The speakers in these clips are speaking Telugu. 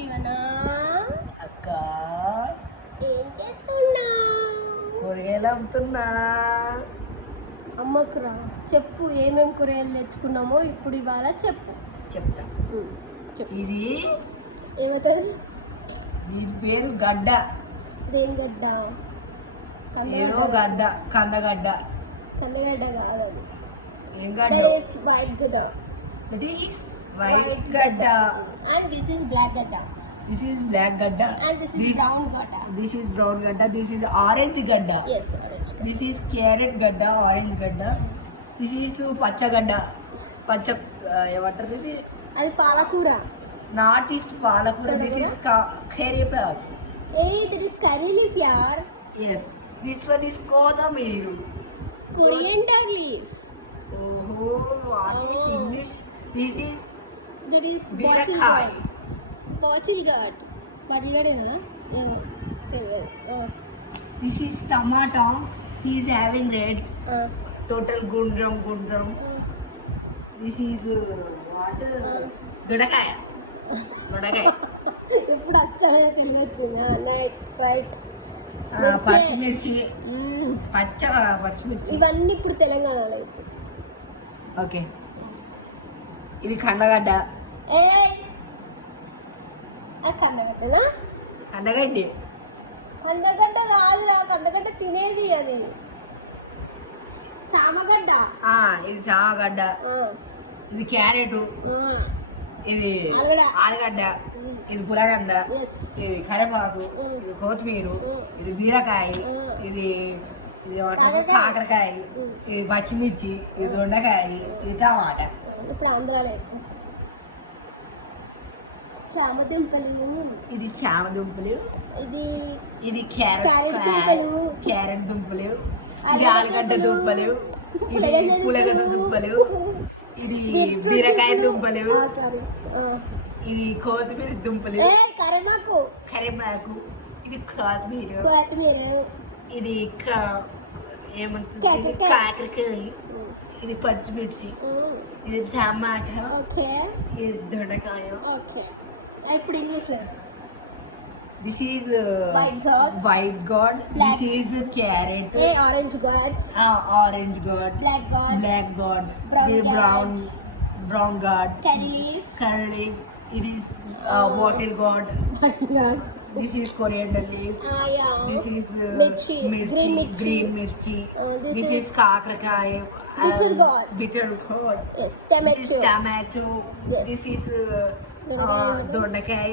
జీవన అక్క ఏం చేస్తున్నా? కూరగాయలు అమ్ముతున్నా. అమ్మకురా చెప్పు, ఏమేం కూరగాయలు తెచ్చుకున్నామో ఇప్పుడు ఇవాళ చెప్పు. చెప్తా. చెప్పు. ఇది ఏమవుతుంది? దీని పేరు గడ్డ. దేని గడ్డ? ఏదో గడ్డ, కందగడ్డ. కందగడ్డ కాదు అది. ఏం గడ్డ? That is white gada. That is white gada. And this is black gada. This is black gada. And this is brown gada. This is brown gada. This is orange gada. Yes, orange gada. This is carrot gada, orange gada. This is పచ్చ గడ్డ. పచ్చ ఏమంటారు ఇది? అది పాలకూర. Not is పాలకూర. This is కరివేపాకు. Hey, that is curry leaf yaar. Yes. This one is కొత్తిమీర. Coriander leaf. Oh, what is English? This is That is బీరకాయ. bottle gourd. Bottle gourd ఏనా? This is tomato. He is having red. Total gundram. This is what? దొండకాయ. ఇప్పుడు అచ్చమైన తెలుగు వచ్చిందా? రైట్. పచ్చిమిర్చి. పచ్చ పచ్చిమిర్చి. ఇవన్నీ ఇప్పుడు తెలంగాణలో ఇప్పుడు. ఓకే. ఇది కందగడ్డ. కందగడ్డనా? కందగడ్డి. కందగడ్డ కాదురా, కందగడ్డ తినేది అది. చామగడ్డ. ఇది చామగడ్డ. ఇది క్యారెట్. ఇది ఆలుగడ్డ. ఇది పులగడ్డ. ఇది కరివేపాకు. ఇది కొత్తిమీర. ఇది బీరకాయ. ఇది కాకరకాయ. ఇది పచ్చిమిర్చి. ఇది దొండకాయ. ఇది టమాటా. ఇప్పుడు ఆంధ్రాలో చామదుంపలు. ఇది చామదుంపలు. ఇది క్యారెట్ దుంపలు. ఇది ఆలుగడ్డ దుంపలు. ఇది పులగడ్డ దుంపలు. ఇది బీరకాయ దుంపలు. ఇది కొత్తిమీర దుంపలు. కరివేపాకు. ఇది కొత్తిమీర. ఇది ఏమంటుంది? కాకరకాయ. ఇది పచ్చిమిర్చి. ఇది టమాటా. ఇది దొండకాయ. ఇప్పుడు ఇంగ్లీష్ లో This is white gourd. This is carrot. Orange gourd. Orange gourd. Black gourd. Brown gourd. Curry leaf. It is bottle gourd. This is coriander leaf. This is green mirchi. This is kaakarakaya. Bitter gourd. Yes, This is tomato. This is దొండకాయ.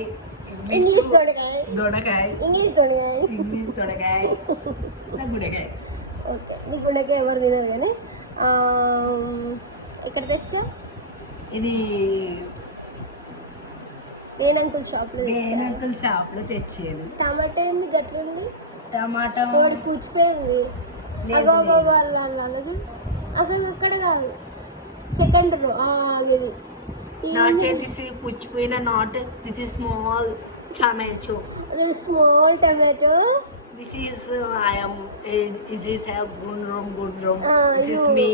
ఇంగ్లీష్ దొండకాయ. గుండెకాయ. ఓకే, నీ గుండెకాయ ఎవరు తినరు కానీ ఎక్కడ తెచ్చా? ఇది వేణంకుల్ షాప్లో తెచ్చాను. టమాటా ఏంది గట్లుంది? టమాటా పూచిపోయింది. అగో అక్కడ కాదు, సెకండ్ రో. ఇది పుచ్చిపోయిన not. This is small tomato. This is I am. This is have gundram. This is me.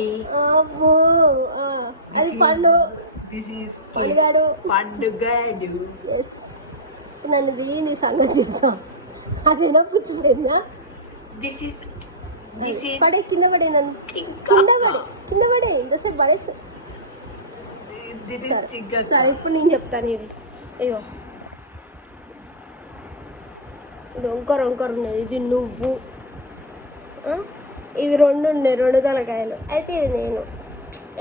అది పండు. This is పండుగాడు. Yes. నన్నది నీ సంగతి చెప్తా. అదేనా పుచ్చిపోయిందా? This is పడే కింద పడే నన్ను కింద పడే ఇంతసేపు పడేస్తా. సరే ఇప్పుడు నేను చెప్తాను. అయ్యో ఇది వంకర ఉన్నది. ఇది నువ్వు. ఇవి రెండు ఉన్నాయి, 2 తలకాయలు. అయితే ఇది నేను,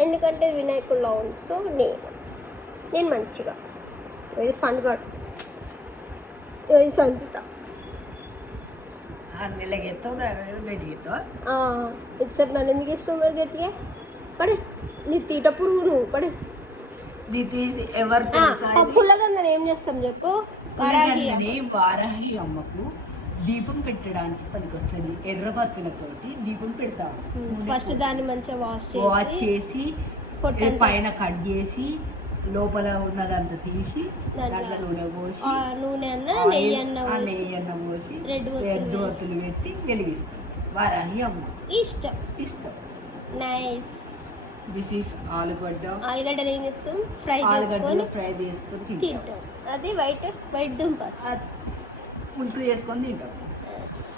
ఎందుకంటే వినాయకుల్లో ఉంది. సో నేను మంచిగా. ఇది ఫన్ గాడ్. ఇది సంస్థ. ఎక్సెప్ట్ నన్ను ఎందుకు ఇష్టం మరి గట్టిగా పడే. నీ తీట పురుగు నువ్వు పడే. పుల్లగందని ఏం చేస్తాం చెప్పు? వారాహి అమ్మకు దీపం పెట్టడానికి పనికొస్తుంది. ఎర్రబత్తులతోటి దీపం పెడతాము. ఫస్ట్ దాన్ని మంచిగా వాష్ చేసి పైన కట్ చేసి లోపల ఉన్నదంతా తీసి దాంట్లో నూనె పోసి నెయ్యి అన్న పోసి రెడ్ ఒత్తులు పెట్టి వెలిగిస్తాం. వారాహి అమ్మ ఇష్టం. నైస్. దిస్ ఈస్ ఆలుగడ్డ. ఆలుగడ్డలు ఏం చేస్తాం? ఫ్రై ఆలుగడ్డలు చేసుకొని ఫ్రై చేసుకొని తింటాం. తింటాం. అది వైట్ దుంప. పులుసు చేసుకొని తింటాం.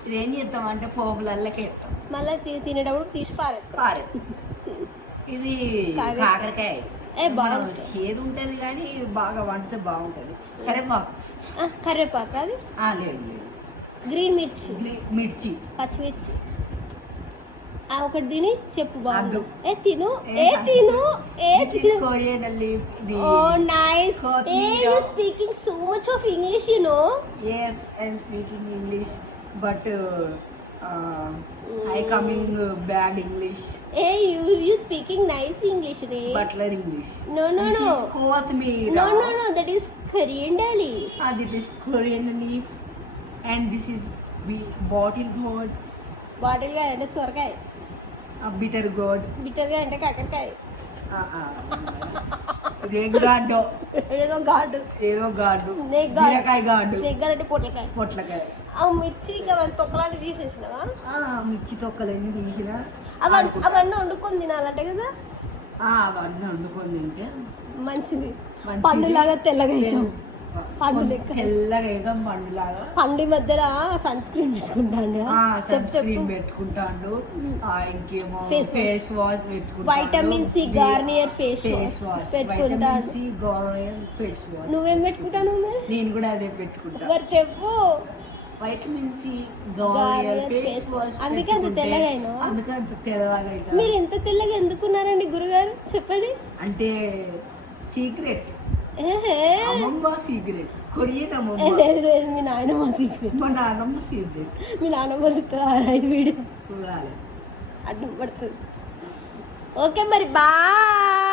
ఇది ఏం చేస్తాం అంటే పోపులల్లకే వేస్తాం. మళ్ళీ తినేటప్పుడు తీసి పారేస్తాం. ఇది కాకరకాయ. కాకరకాయ. బాగుంటుంది. చేదు ఉంటుంది కానీ బాగా వండితే బాగుంటుంది. కరివేపాకు. కరివేపాకు. అది లేదు లేదు. గ్రీన్ మిర్చి, మిర్చి, పచ్చిమిర్చి. ఒకటి తిని చెప్పు బాగుంది. అద్దు. తిను Korean leaf. Oh, nice. Hey, you speaking so much of English, you know. Yes, I'm speaking English, but I coming bad English. Hey, you speaking nice English, Ray. Butler English. No. This is Kothmir. No. That is coriander leaf. This is Korean leaf, and this is bottle gourd. Bottle గా అంటే సొరకాయ. Bitter gourd. బిటర్ గా అంటే కాకరకాయ. ఇదేం గాడ్డో. ఏదో గాడు. స్నేక్ గాడు. బీరకాయ గాడు. స్నేక్ గాడు అంటే పొట్లకాయ. ఆ మిర్చి ఇంకా తొక్కలాంటి తీసేసినావా? మిర్చి తొక్కలన్నీ తీసిన అవన్నీ వండుకొని తినాలంటే కదా. అవన్నీ వండుకొని తింటే మంచిది. పండులాగా తెల్లగా అవుతాం. పండు లెక్క తెల్లగా అవుతాం. పండులాగా. పండు మధ్యలో సన్ స్క్రీన్ పెట్టుకుంటాడు. సన్ స్క్రీన్ పెట్టుకుంటాడు. ఇంకేమో ఫేస్ వాష్ పెట్టుకుంటాడు. Vitamin C Garnier face wash పెట్టుకుంటాడు. Face wash. నువ్వేం పెట్టుకుంటాను? నేను కూడా అదే పెట్టుకుంటా. మరి చెప్పు. Vitamin C Garnier face wash. అందుకే అంత తెల్లగా అయినా. మీరు ఎంత తెల్లగా ఎందుకున్నారండి గురుగారు చెప్పండి. అంటే సీక్రెట్. అమ్మమ్మ సీక్రెట్. కొరియన్ అమ్మమ్మ. మీ నాయనమ్మ సీక్రెట్. మా నాన్నమ్మ సీక్రెట్. మీ నాన్నమ్మ వీడియో చూడాలి. అడ్డం పడుతుంది. ఓకే మరి బాయ్.